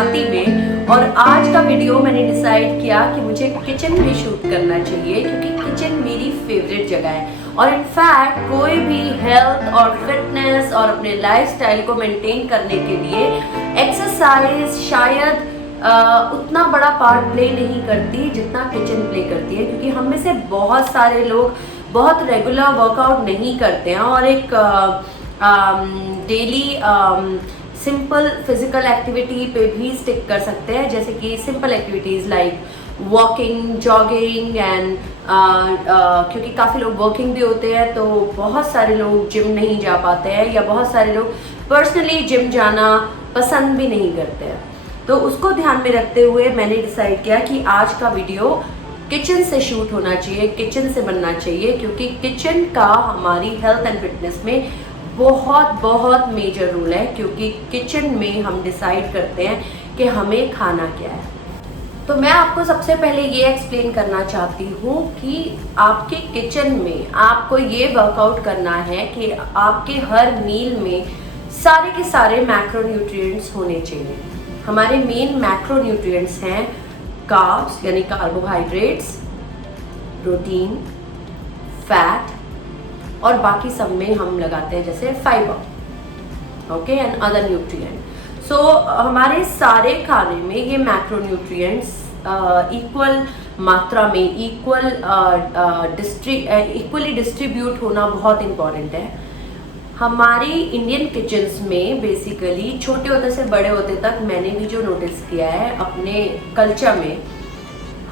गुजराती में। और आज का वीडियो मैंने डिसाइड किया कि मुझे किचन में शूट करना चाहिए क्योंकि किचन मेरी फेवरेट जगह है। और इनफैक्ट कोई भी हेल्थ और फिटनेस और अपने लाइफस्टाइल को मेंटेन करने के लिए एक्सरसाइज शायद उतना बड़ा पार्ट प्ले नहीं करती जितना किचन प्ले करती है, क्योंकि हम में से बहुत सारे लोग बहुत रेगुलर वर्कआउट नहीं करते हैं और एक डेली सिंपल फिजिकल एक्टिविटी पे भी स्टिक कर सकते हैं, जैसे कि simple activities like walking, jogging and क्योंकि काफ़ी लोग वर्किंग भी होते हैं तो बहुत सारे लोग जिम नहीं जा पाते हैं या बहुत सारे लोग पर्सनली जिम जाना पसंद भी नहीं करते हैं। तो उसको ध्यान में रखते हुए मैंने डिसाइड किया कि आज का वीडियो किचन से शूट होना चाहिए, किचन से बनना चाहिए, क्योंकि किचन का हमारी हेल्थ एंड फिटनेस में बहुत बहुत मेजर रोल है, क्योंकि किचन में हम डिसाइड करते हैं कि हमें खाना क्या है। तो मैं आपको सबसे पहले ये एक्सप्लेन करना चाहती हूँ कि आपके किचन में आपको ये वर्कआउट करना है कि आपके हर मील में सारे के सारे मैक्रोन्यूट्रिएंट्स होने चाहिए। हमारे मेन मैक्रोन्यूट्रिएंट्स हैं कार्ब्स यानी कार्बोहाइड्रेट्स, प्रोटीन, फैट और बाकी सब में हम लगाते हैं जैसे fibre, okay, and other nutrient. So हमारे सारे खाने में ये मैक्रोन्यूट्रिएंट्स इक्वल मात्रा में इक्वली डिस्ट्रीब्यूट होना बहुत इम्पॉर्टेंट है। हमारी इंडियन किचन्स में बेसिकली छोटे होते से बड़े होते तक मैंने भी जो नोटिस किया है अपने कल्चर में,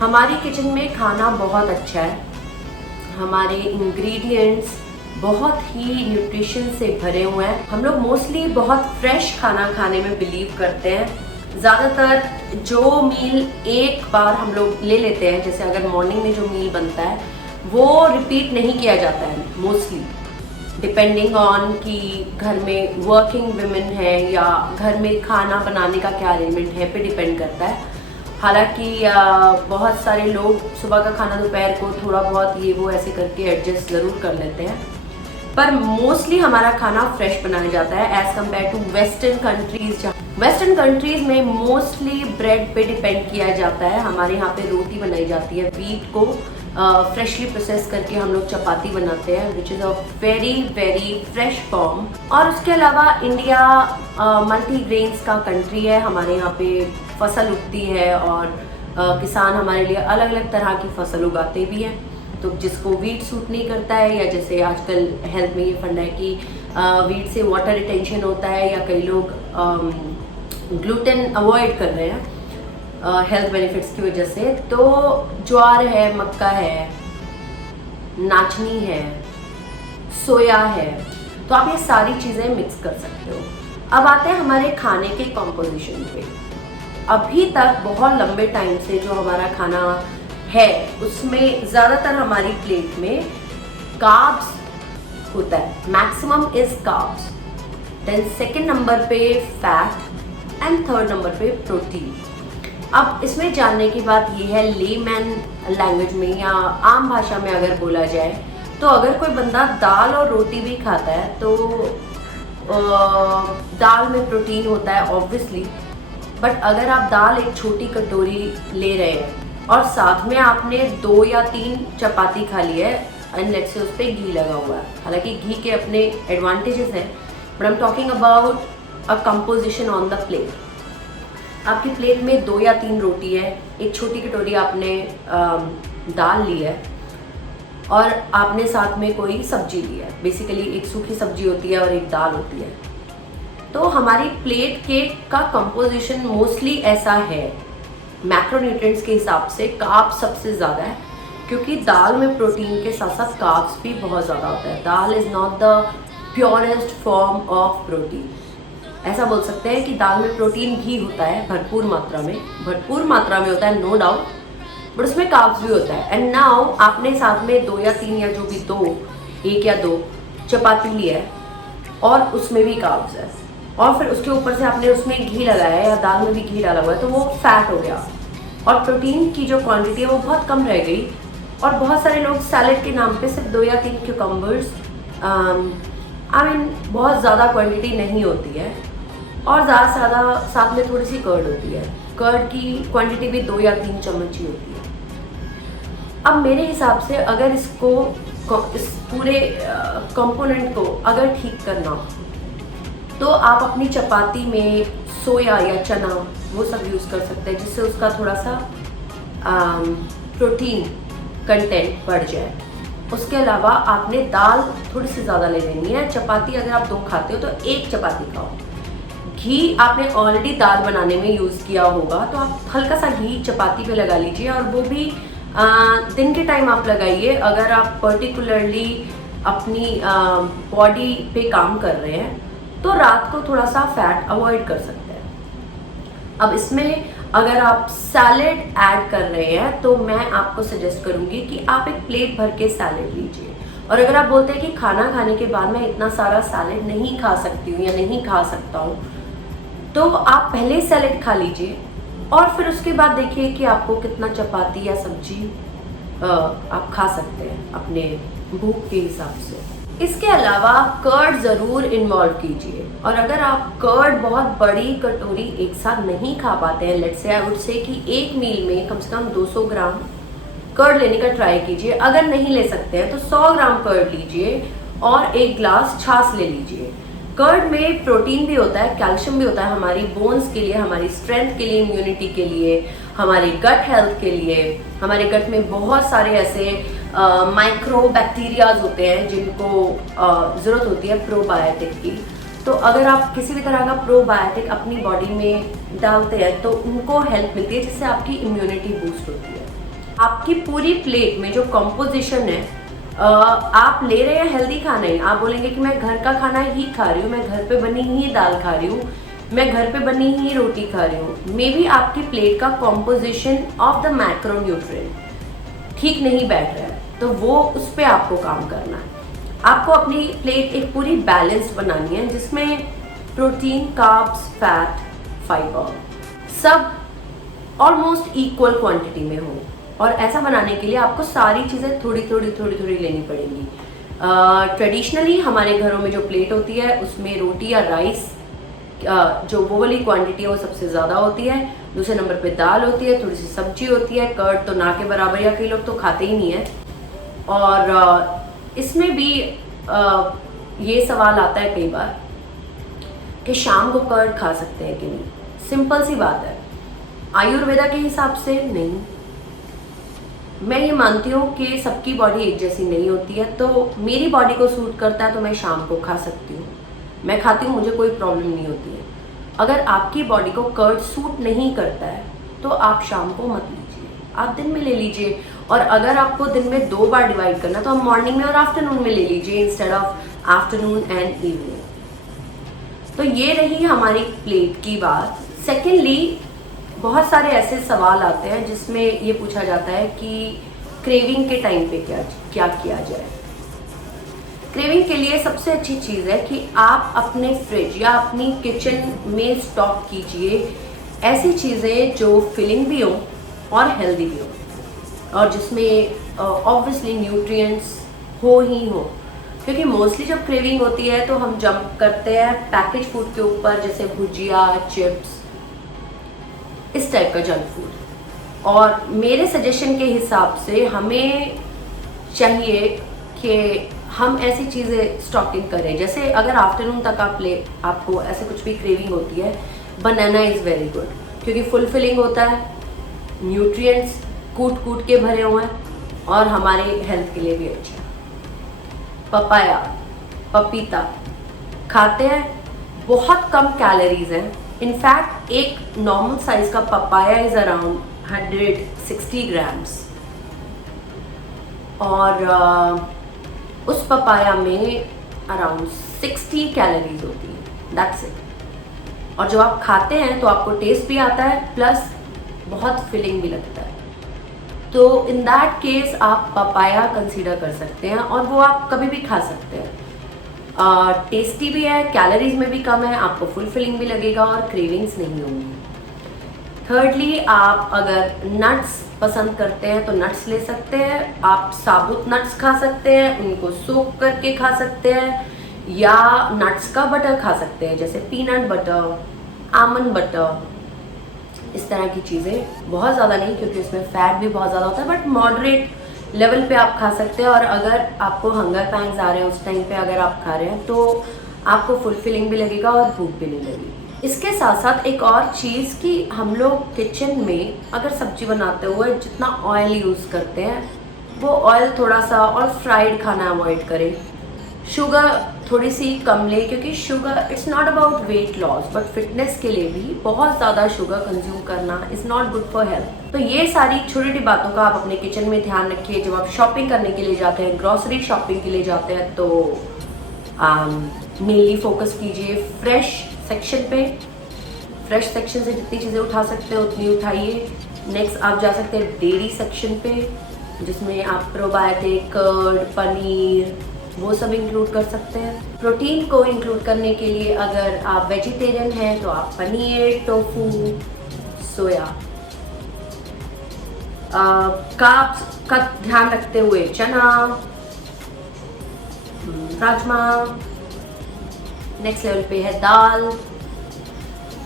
हमारी किचन में खाना बहुत अच्छा है। हमारे इंग्रेडिएंट्स बहुत ही न्यूट्रिशन से भरे हुए हैं। हम लोग मोस्टली बहुत फ्रेश खाना खाने में बिलीव करते हैं। ज़्यादातर जो मील एक बार हम लोग ले लेते हैं, जैसे अगर मॉर्निंग में जो मील बनता है वो रिपीट नहीं किया जाता है मोस्टली, डिपेंडिंग ऑन कि घर में वर्किंग वुमेन है या घर में खाना बनाने का क्या अरेंजमेंट है पे डिपेंड करता है। हालांकि बहुत सारे लोग सुबह का खाना दोपहर को थोड़ा बहुत ये वो ऐसे करके एडजस्ट ज़रूर कर लेते हैं, पर मोस्टली हमारा खाना फ्रेश बनाया जाता है as compare to western countries. Western countries में मोस्टली ब्रेड पे डिपेंड किया जाता है। हमारे यहाँ पे रोटी बनाई जाती है, वीट को फ्रेशली प्रोसेस करके हम लोग चपाती बनाते हैं, which is a very very fresh form. और उसके अलावा इंडिया मल्टीग्रेन्स का कंट्री है। हमारे यहाँ पे फसल उगती है और किसान हमारे लिए अलग अलग तरह की फसल उगाते भी हैं। तो जिसको वीट सूट नहीं करता है, या जैसे आजकल हेल्थ में ये फंडा है कि वीट से वाटर रिटेंशन होता है, या कई लोग ग्लूटेन अवॉइड कर रहे हैं हेल्थ बेनिफिट्स की वजह से, तो ज्वार है, मक्का है, नाचनी है, सोया है, तो आप ये सारी चीज़ें मिक्स कर सकते हो। अब आते हैं हमारे खाने के कॉम्पोजिशन पे। अभी तक बहुत लंबे टाइम से जो हमारा खाना है उसमें ज़्यादातर हमारी प्लेट में कार्ब्स होता है, maximum is carbs, then second number पे फैट एंड थर्ड नंबर पे प्रोटीन। अब इसमें जानने की बात यह है, लेमैन लैंग्वेज में या आम भाषा में अगर बोला जाए तो अगर कोई बंदा दाल और रोटी भी खाता है तो दाल में प्रोटीन होता है ऑब्वियसली, बट अगर आप दाल एक छोटी कटोरी ले रहे हैं और साथ में आपने 2 या 3 चपाती खा ली है एंड लेट्स से उस पर घी लगा हुआ है, हालांकि घी के अपने एडवांटेजेस हैं, but I am talking about a composition on the plate. आपकी प्लेट में 2 या 3 रोटी है, एक छोटी कटोरी आपने दाल ली है और आपने साथ में कोई सब्जी ली है। बेसिकली एक सूखी सब्जी होती है और एक दाल होती है। तो हमारी प्लेट के का कंपोजिशन मोस्टली ऐसा है, मैक्रोन्यूट्रिएंट्स के हिसाब से कार्ब्स सबसे ज़्यादा है, क्योंकि दाल में प्रोटीन के साथ साथ कार्ब्स भी बहुत ज़्यादा होता है। Dal is not the purest form of protein. ऐसा बोल सकते हैं कि दाल में प्रोटीन भी होता है भरपूर मात्रा में होता है, नो डाउट, बट उसमें कार्ब्स भी होता है। एंड नाउ आपने साथ में 2 या 3 या जो भी 1 या 2 चपाती ली है और उसमें भी कार्ब्स है, और फिर उसके ऊपर से आपने उसमें घी लगाया है या दाल में भी घी डाला हुआ है, तो वो फैट हो गया और प्रोटीन की जो क्वांटिटी है वो बहुत कम रह गई। और बहुत सारे लोग सैलेड के नाम पे सिर्फ 2 या 3 क्यूकम्बर्स, बहुत ज़्यादा क्वांटिटी नहीं होती है, और ज़्यादा से ज़्यादा साथ में थोड़ी सी कर्ड होती है। कर्ड की क्वांटिटी भी 2 या 3 चम्मच ही होती है। अब मेरे हिसाब से अगर इस पूरे कंपोनेंट को अगर ठीक करना हो तो आप अपनी चपाती में सोया या चना वो सब यूज़ कर सकते हैं, जिससे उसका थोड़ा सा प्रोटीन कंटेंट बढ़ जाए। उसके अलावा आपने दाल थोड़ी सी ज़्यादा ले लेनी है। चपाती अगर आप 2 खाते हो तो 1 चपाती खाओ। घी आपने ऑलरेडी दाल बनाने में यूज़ किया होगा, तो आप हल्का सा घी चपाती पे लगा लीजिए, और वो भी दिन के टाइम आप लगाइए। अगर आप पर्टिकुलरली अपनी बॉडी पे काम कर रहे हैं तो रात को थोड़ा सा फैट अवॉइड कर सकते हैं। अब इसमें अगर आप सैलेड ऐड कर रहे हैं तो मैं आपको सजेस्ट करूंगी कि आप एक प्लेट भर के सैलेड लीजिए। और अगर आप बोलते हैं कि खाना खाने के बाद मैं इतना सारा सैलेड नहीं खा सकती हूँ या नहीं खा सकता हूँ, तो आप पहले सैलेड खा लीजिए और फिर उसके बाद देखिए कि आपको कितना चपाती या सब्जी आप खा सकते हैं अपने भूख के हिसाब से। इसके अलावा कर्ड ज़रूर इन्वॉल्व कीजिए, और अगर आप कर्ड बहुत बड़ी कटोरी एक साथ नहीं खा पाते हैं, let's say I would say कि एक मील में कम से कम 200 ग्राम कर्ड लेने का ट्राई कीजिए। अगर नहीं ले सकते हैं तो 100 ग्राम कर्ड लीजिए और 1 ग्लास छाछ ले लीजिए। कर्ड में प्रोटीन भी होता है, कैल्शियम भी होता है, हमारी बोन्स के लिए, हमारी स्ट्रेंथ के लिए, इम्यूनिटी के लिए, हमारे गट हेल्थ के लिए। हमारे गट में बहुत सारे ऐसे माइक्रो बैक्टीरियाज होते हैं जिनको ज़रूरत होती है प्रोबायोटिक की। तो अगर आप किसी भी तरह का प्रोबायोटिक अपनी बॉडी में डालते हैं तो उनको हेल्प मिलती है, जिससे आपकी इम्यूनिटी बूस्ट होती है। आपकी पूरी प्लेट में जो कंपोजिशन है, आप ले रहे हैं हेल्दी खाना ही। आप बोलेंगे कि मैं घर का खाना ही खा रही हूँ, मैं घर पे बनी ही दाल खा रही हूँ, मैं घर पे बनी ही रोटी खा रही हूँ, मे बी आपकी प्लेट का कॉम्पोजिशन ऑफ द मैक्रोन्यूट्रिएंट ठीक नहीं बैठ रहा है, तो वो उस पर आपको काम करना है। आपको अपनी प्लेट एक पूरी बैलेंस बनानी है, जिसमें प्रोटीन, कार्ब्स, फैट, फाइबर सब ऑलमोस्ट इक्वल क्वांटिटी में हो। और ऐसा बनाने के लिए आपको सारी चीज़ें थोड़ी थोड़ी लेनी पड़ेंगी। ट्रेडिशनली हमारे घरों में जो प्लेट होती है उसमें रोटी या राइस जो वो वाली क्वांटिटी है वो सबसे ज़्यादा होती है। दूसरे नंबर पे दाल होती है, थोड़ी सी सब्जी होती है, कर्ड तो ना के बराबर या कई लोग तो खाते ही नहीं है। और इसमें भी ये सवाल आता है कई बार कि शाम को कर्ड खा सकते हैं कि नहीं। सिंपल सी बात है, आयुर्वेदा के हिसाब से नहीं। मैं ये मानती हूँ कि सबकी बॉडी एक जैसी नहीं होती है, तो मेरी बॉडी को सूट करता है तो मैं शाम को खा सकती हूँ, मैं खाती हूँ, मुझे कोई प्रॉब्लम नहीं होती है। अगर आपकी बॉडी को कर्ड सूट नहीं करता है तो आप शाम को मत लीजिए, आप दिन में ले लीजिए। और अगर आपको दिन में 2 बार डिवाइड करना तो आप मॉर्निंग में और आफ्टरनून में ले लीजिए instead of afternoon and evening. तो ये रही हमारी प्लेट की बात। सेकेंडली, बहुत सारे ऐसे सवाल आते हैं जिसमें ये पूछा जाता है कि क्रेविंग के टाइम पे क्या किया जाए। क्रेविंग के लिए सबसे अच्छी चीज़ है कि आप अपने फ्रिज या अपनी किचन में स्टॉक कीजिए ऐसी चीज़ें जो फिलिंग भी हो और हेल्दी भी हो, और जिसमें ऑब्वियसली न्यूट्रिएंट्स हो ही हो। क्योंकि मोस्टली जब क्रेविंग होती है तो हम जंप करते हैं पैकेज फूड के ऊपर, जैसे भुजिया, चिप्स, इस टाइप का जंक फूड। और मेरे सजेशन के हिसाब से हमें चाहिए कि हम ऐसी चीज़ें स्टॉकिंग करें, जैसे अगर आफ्टरनून तक आपको ऐसे कुछ भी क्रेविंग होती है, बनाना इज़ वेरी गुड, क्योंकि फुल फिलिंग होता है, न्यूट्रिएंट्स कूट के भरे हुए हैं और हमारे हेल्थ के लिए भी अच्छा है। पपाया, पपीता खाते हैं, बहुत कम कैलोरीज हैं। इनफैक्ट एक नॉर्मल साइज का पपाया इज अराउंड 160 ग्राम्स, और उस पपाया में अराउंड 60 कैलोरीज होती है, दैट्स इट। और जब आप खाते हैं तो आपको टेस्ट भी आता है, प्लस बहुत फिलिंग भी लगता है। तो इन दैट केस आप पपाया कंसीडर कर सकते हैं, और वो आप कभी भी खा सकते हैं। टेस्टी भी है, कैलोरीज में भी कम है, आपको फुल फिलिंग भी लगेगा और क्रेविंग्स नहीं होंगी। थर्डली, आप अगर नट्स पसंद करते हैं तो नट्स ले सकते हैं। आप साबुत नट्स खा सकते हैं, उनको सोक करके खा सकते हैं, या नट्स का बटर खा सकते हैं, जैसे पीनट बटर, आमंड बटर, इस तरह की चीज़ें, बहुत ज़्यादा नहीं क्योंकि उसमें फैट भी बहुत ज़्यादा होता है, बट मॉडरेट लेवल पे आप खा सकते हैं। और अगर आपको हंगर पैंग्स आ रहे हैं उस टाइम पे अगर आप खा रहे हैं तो आपको फुलफिलिंग भी लगेगा और भूख भी नहीं लगेगी। इसके साथ साथ एक और चीज़ कि हम लोग किचन में अगर सब्जी बनाते हुए जितना ऑयल यूज़ करते हैं वो ऑयल थोड़ा सा, और फ्राइड खाना अवॉइड करें। शुगर थोड़ी सी कम ले, क्योंकि sugar it's not about weight loss but fitness के लिए भी बहुत ज़्यादा शुगर कंज्यूम करना is not good for health. तो ये सारी छोटी छोटी बातों का आप अपने किचन में ध्यान रखिए। जब आप शॉपिंग करने के लिए जाते हैं, ग्रॉसरी शॉपिंग के लिए जाते हैं, तो मेनली फोकस कीजिए फ्रेश सेक्शन पे। फ्रेश सेक्शन से जितनी चीज़ें उठा सकते हैं उतनी उठाइए। नेक्स्ट आप जा सकते हैं डेयरी सेक्शन पे, जिसमें आप प्रोबायोटिक, कर्ड, पनीर, वो सब इंक्लूड कर सकते हैं। प्रोटीन को इंक्लूड करने के लिए अगर आप वेजिटेरियन हैं तो आप पनीर, टोफू, सोया। कार्ब्स का ध्यान रखते हुए चना, राजमा, नेक्स्ट लेवल पे है दाल,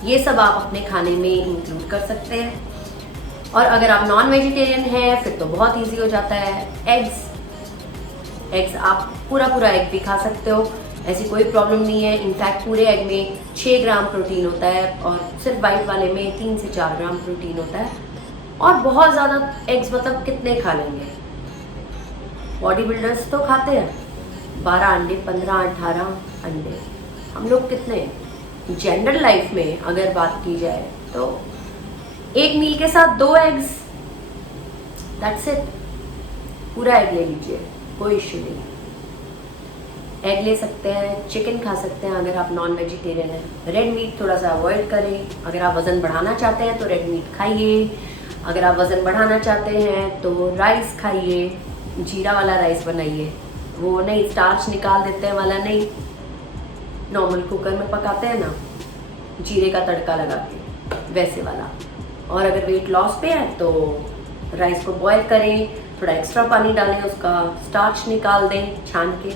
ये सब आप अपने खाने में इंक्लूड कर सकते हैं। और अगर आप नॉन वेजिटेरियन हैं फिर तो बहुत इजी हो जाता है। एग्स आप पूरा एग भी खा सकते हो, ऐसी कोई प्रॉब्लम नहीं है। इनफैक्ट पूरे एग में 6 ग्राम प्रोटीन होता है और सिर्फ वाइट वाले में 3 से 4 ग्राम प्रोटीन होता है। और बहुत ज़्यादा एग्स मतलब कितने खा लेंगे? बॉडी बिल्डर्स तो खाते हैं 12 अंडे, 15, 18 अंडे। हम लोग कितने? जनरल लाइफ में अगर बात की जाए तो एक मील के साथ 2 एग्स, दैट्स इट। पूरा एग ले लीजिए, कोई इश्यू नहीं। एग ले सकते हैं, चिकन खा सकते हैं अगर आप नॉन वेजिटेरियन हैं। रेड मीट थोड़ा सा अवॉइड करें। अगर आप वज़न बढ़ाना चाहते हैं तो रेड मीट खाइए। अगर आप वज़न बढ़ाना चाहते हैं तो राइस खाइए, जीरा वाला राइस बनाइए, वो नहीं स्टार्च निकाल देते हैं वाला नहीं, नॉर्मल कुकर में पकाते हैं ना जीरे का तड़का लगा के, वैसे वाला। और अगर वेट लॉस पे है तो राइस को बॉईल करें, थोड़ा एक्स्ट्रा पानी डालें, उसका स्टार्च निकाल दें छान के।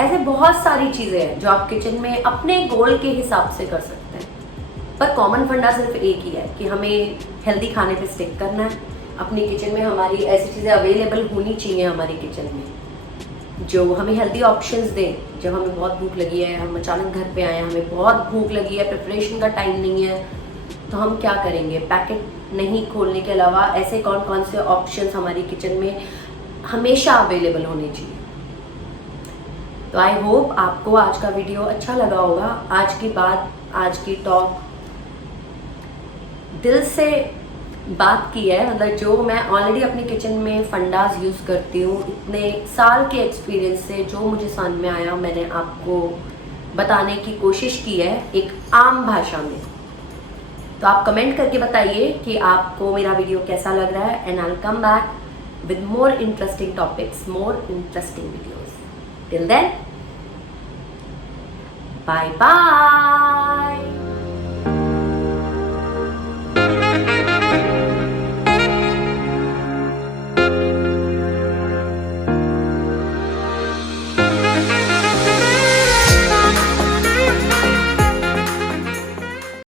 ऐसे बहुत सारी चीज़ें हैं जो आप किचन में अपने गोल के हिसाब से कर सकते हैं। पर कॉमन फंडा सिर्फ एक ही है कि हमें हेल्दी खाने पे स्टिक करना है। अपनी किचन में हमारी ऐसी चीज़ें अवेलेबल होनी चाहिए हमारी किचन में जो हमें हेल्दी ऑप्शंस दें। जब हमें बहुत भूख लगी है, हम अचानक घर पे आए हैं, हमें बहुत भूख लगी है, प्रिपरेशन का टाइम नहीं है, तो हम क्या करेंगे? पैकेट नहीं खोलने के अलावा ऐसे कौन कौन से ऑप्शंस हमारी किचन में हमेशा अवेलेबल होने चाहिए। तो आई होप आपको आज का वीडियो अच्छा लगा होगा। आज की बात, आज की टॉक दिल से बात की है, मतलब जो मैं ऑलरेडी अपनी किचन में फंडास यूज़ करती हूँ, इतने साल के एक्सपीरियंस से जो मुझे समझ में आया मैंने आपको बताने की कोशिश की है एक आम भाषा में। तो आप कमेंट करके बताइए कि आपको मेरा वीडियो कैसा लग रहा है, and I will come back with more interesting topics, more interesting videos. Till then, bye bye.